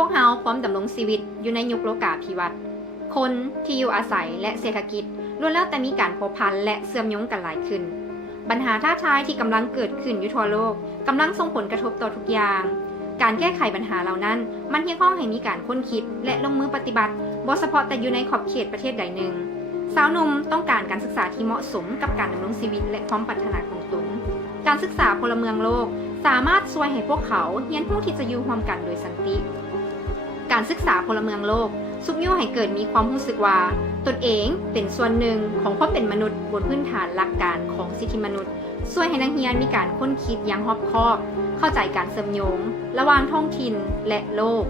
วกเราพร้อมดำรงชีวิตอยู่ในยุคโลกาภิวัตน์คนที่อยู่อาศัยและเศรษฐกิจล้วนแล้วแต่มีการพัวพันและเสื่อมโยงกันหลายขึ้นปัญหาท้าทายที่กำลังเกิดขึ้นอยู่ทั่วโลกกำลังส่งผลกระทบต่อทุกอย่างการแก้ไขปัญหาเหล่านั้นมันเรียกร้องให้มีการค้นคิดและลงมือปฏิบัติบ่เฉพาะแต่อยู่ในขอบเขตประเทศใดหนึ่งสาวหนุ่มต้องการการศึกษาที่เหมาะสมกับการดำรงชีวิตและความปรารถนาของตนการศึกษาพลเมืองโลกสามารถช่วยให้พวกเขาเรียนรู้ที่จะอยู่ร่วมกันโดยสันติการศึกษาพลเมืองโลกซุกยั่วให้เกิดมีความรู้สึกว่าตนเองเป็นส่วนหนึ่งของความเป็นมนุษย์บนพื้นฐานหลักการของสิทธิมนุษย์ช่วยให้นักเรียนมีการค้นคิดอย่างรอบคอบเข้าใจการเชื่อมโยงระหว่างท้องถิ่นและโลก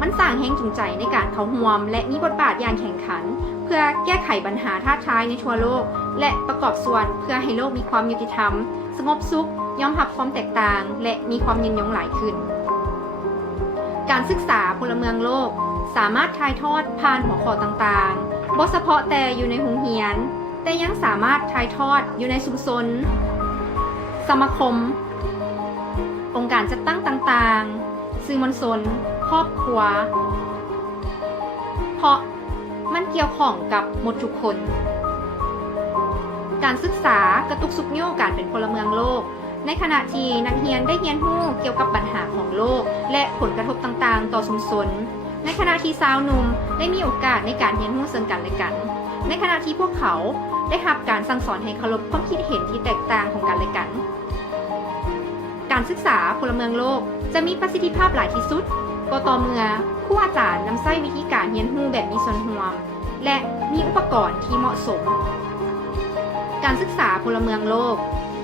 มันสร้างแรงจูงใจในการเข้าร่วมและมีบทบาทอย่างแข่งขันเพื่อแก้ไขปัญหาท้าทายในทั่วโลกและประกอบส่วนเพื่อให้โลกมีความยุติธรรมสงบสุขยอมรับความแตกต่างและมีความยืนยงหลายขึ้นการศึกษาพลเมืองโลกสามารถถ่ายทอดผ่านหัวข้อต่างๆบ่เฉพาะแต่อยู่ในโรงเรียนแต่ยังสามารถถ่ายทอดอยู่ในชุมชนสมาคมองค์การจัดตั้งต่างๆสื่อมวลชนครอบครัวเพราะมันเกี่ยวข้องกับหมดทุกคนการศึกษากระตุกซุกโยการเป็นพลเมืองโลกในขณะที่นักเรียนได้เรียนรู้เกี่ยวกับปัญหาของโลกและผลกระทบต่างๆต่อชุมชนในขณะที่สาวหนุ่มได้มีโอกาสในการเรียนรู้ซึ่งกันและกันในขณะที่พวกเขาได้รับการสั่งสอนให้เคารพความคิดเห็นที่แตกต่างของกันและกันการศึกษาพลเมืองโลกจะมีประสิทธิภาพหลายที่สุดก็ต่อเมื่อครูอาจารย์นำใช้วิธีการเรียนรู้แบบมีส่วนร่วมและมีอุปกรณ์ที่เหมาะสมการศึกษาพลเมืองโลก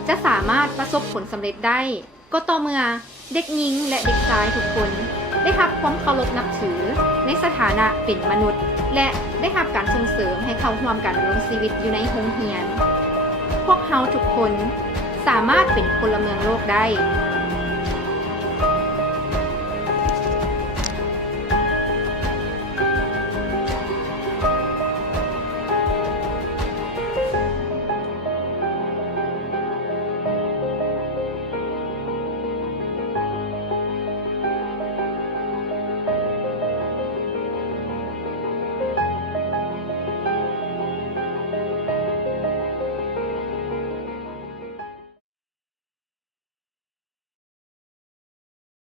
จะสามารถประสบผลสำเร็จได้ก็ต่อเมื่อเด็กหญิงและเด็กชายทุกคนได้รับความเคารพนับถือในสถานะเป็นมนุษย์และได้รับการส่งเสริมให้เข้าร่วมการดำรงชีวิตอยู่ในโรงเรียนพวกเขาทุกคนสามารถเป็นพลเมืองโลกได้